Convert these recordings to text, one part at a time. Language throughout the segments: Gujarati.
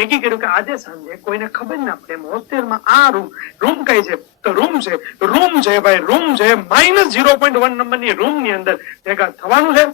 નક્કી કર્યું કે આજે સાંજે કોઈને ખબર ના પડે. હોસ્ટેલમાં આ રૂમ રૂમ કઈ છે? તો રૂમ છે. રૂમ છે ભાઈ રૂમ છે. માઇનસ ઝીરો પોઈન્ટ વન નંબરની રૂમની અંદર ભેગા થવાનું છે.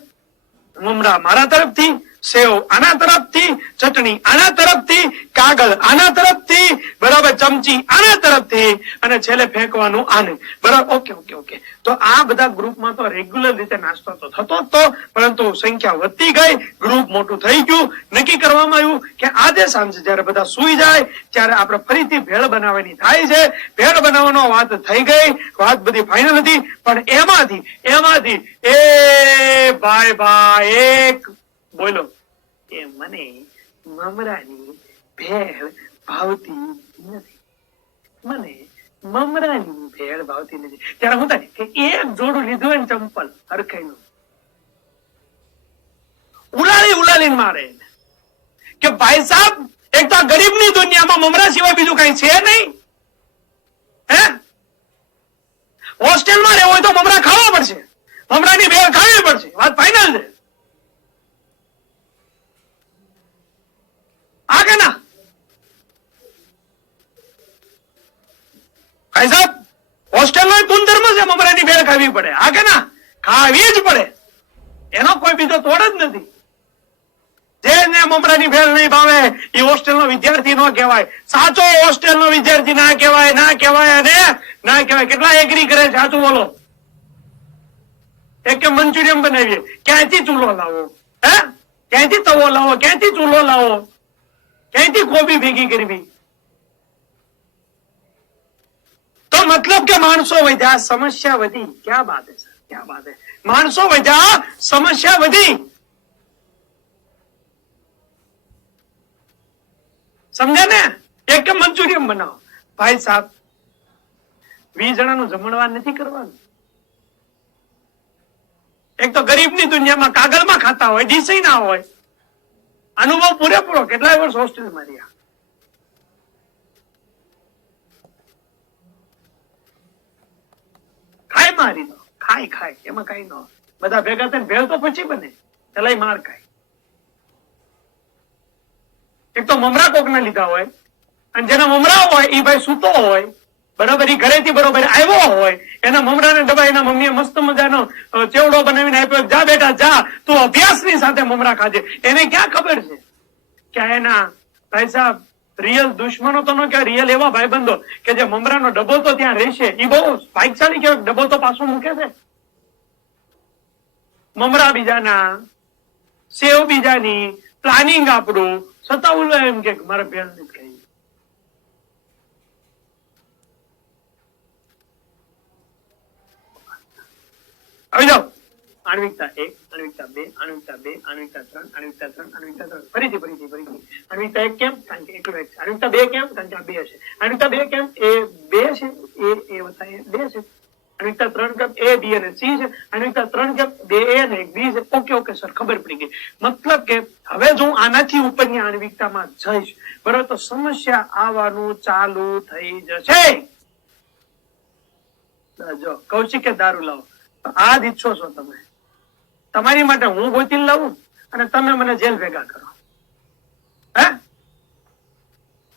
મુમરા મારા તરફથી, સેવ આના તરફથી, ચટણી આના તરફથી, કાગળ આના તરફથી બરાબર ચમચી આના તરફથી અને છેલ્લે ફેંકવાનું આને. બરાબર? Okay okay okay. તો આ બધા ગ્રુપમાં તો રેગ્યુલર રીતે નાસ્તો તો થતો હતો પરંતુ સંખ્યા વધતી ગઈ, ગ્રુપ મોટું થઈ ગયું. નક્કી કરવામાં આવ્યું કે આજે સાંજે જયારે બધા સુઈ જાય, ત્યારે આપણે ફરીથી ભેળ બનાવવાની થાય છે. ભેળ બનાવવાનો વાત થઈ ગઈ, વાત બધી ફાઇનલ હતી, પણ એમાંથી એમાંથી એ ભાઈ ભાઈ એક બોલો. એ મને મમરાની ભેળ ભાવતી નથી. મને મમરાની ભેળ ભાવતી નથી. ત્યારે હું કે એક જોડું લીધું હોય ને ચંપલ, હરખાઈનું. ઉલાળી ઉલાળીને મારે કે ભાઈ સાહેબ એક તો ગરીબ ગરીબની દુનિયામાં મમરા સિવાય બીજું કઈ છે નહીં. હે? હોસ્ટેલમાં રહેવું હોય તો મમરા ખાવા પડશે. મમરાની ભેળ ખાવી પડશે. વાત ફાઈનલ છે આ કે ના ભાઈ સાહેબ હોસ્ટેલ નો ગુણધર્મ છે, મમરાની ભેળ ખાવી પડે. આ કે ના? ખાવી જ પડે. એનો કોઈ બીજો તોડ જ નથી. જેને મમરાની ભેળ નહીં ભાવે, એ હોસ્ટેલ નો વિદ્યાર્થી નો કહેવાય. સાચો હોસ્ટેલ નો વિદ્યાર્થી ના કહેવાય ના કહેવાય અને ના કહેવાય. કેટલા એગ્રી કરે છે? સાચું બોલો. એક કે મંચુરિયમ બનાવીએ. ક્યાંથી ચૂલો લાવો? હે? ક્યાંથી તવો લાવો? ક્યાંથી ચૂલો લાવો? ક્યાંથી કોબી ભેગી કરવી તો મતલબ કે માણસો વધ્યા, સમસ્યા વધી. ક્યાં હે ક્યાં હે? માણસો વધ્યા, સમસ્યા વધી. સમજ્યા ને? એક મંચુરિયમ બનાવો. ભાઈ સાહેબ, વીસ જણાનું જમણવાર નથી કરવાનું. એક તો ગરીબની દુનિયામાં કાગળમાં ખાતા હોય, ડીસી ના હોય. અનુભવ પૂરેપૂરો. કેટલાય વર્ષ હોસ્ટેલમાં રહ્યા ખાય મારી દો ખાય ખાય એમાં કઈ ન બધા ભેગા થઈને ભેળ તો પછી બને, ચલાય માર ખાય. એક તો મમરા કોક ના લીધા હોય, અને જેના મમરા હોય એ ભાઈ સૂતો હોય, બરાબર એ ઘરેથી બરોબર આવ્યો હોય, એના મમરાને દબાઈ એના મમ્મીએ મસ્ત મજાનો ચેવડો બનાવીને આપ્યો, જા બેટા, જા, તું અભ્યાસની સાથે મમરા ખાજે. એને ક્યાં ખબર છે? કે એના ભાઈ સાહેબ રિયલ દુશ્મનો તો ન કે રિયલ એવા ભાઈબંધો કે જે મમરાનો ડબ્બો તો ત્યાં રહેશે. એ બહુ ભાગશાળી કહેવાય ડબ્બો તો પાછો મૂકે છે. મમરા બીજાના, સેવ બીજાની પ્લાનિંગ આપણું. સતાવું એમ કે, મારે ભેળ નીકળી આવી જાઓ. આણ્વિકતા એક આણ્વિકતા બે આણ્વિકતા બે આણ્વિકતા ત્રણ આણ્વિકતા ત્રણ આણ્વિકતા ત્રણ. ફરીથી ફરીથી ફરીથી. આણ્વિકતા એક કેમ? કારણ કે એકલો એક છે. આણ્વિકતા બે કેમ? કારણ કે આ બે છે. આણ્વિકતા બે કેમ? એ બે છે. એ એ વત્તા એ બે છે. આણ્વિકતા ત્રણ કેમ? એ, બી અને સી છે. આણ્વિકતા ત્રણ કેમ? બે એ અને એક બી છે. ઓકે ઓકે, સર, ખબર પડી ગઈ. મતલબ કે હવે જો હું આનાથી ઉપરની આણ્વિકતામાં જઈશ, બરાબર, તો સમસ્યા આવવાનું ચાલુ થઈ જશે. જો, કૌશિકે દારૂ લાવો. આ જ ઈચ્છો છો તમે. તમારી માટે હું ગોતી લાવું અને તમે મને જેલ ભેગા કરો. હે?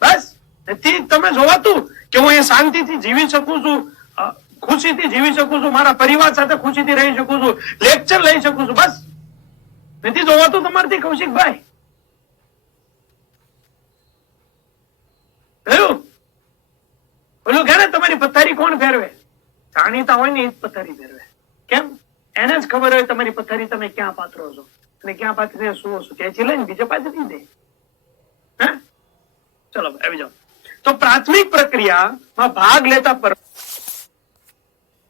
બસ. એથી તમે જોવાતું કે હું એ શાંતિથી જીવી શકું છું ખુશીથી જીવી શકું છું, મારા પરિવાર સાથે ખુશીથી રહી શકું છું લેક્ચર લઈ શકું છું, બસ. નથી જોવાતું તમારથી કૌશિકભાઈ. તમારી પથારી કોણ ફેરવે? જાણીતા હોય ને એ જ પથારી ફેરવે. કેમ? એને જ ખબર હોય તમારી પથારી તમે ક્યાં પાથરો છો? અને ક્યાં પાથરીને શું શું ત્યાંથી લઈને બીજે પાથરી દે. હે? ચલો, આવી જાઓ. તો પ્રાથમિક પ્રક્રિયામાં ભાગ લેતા પર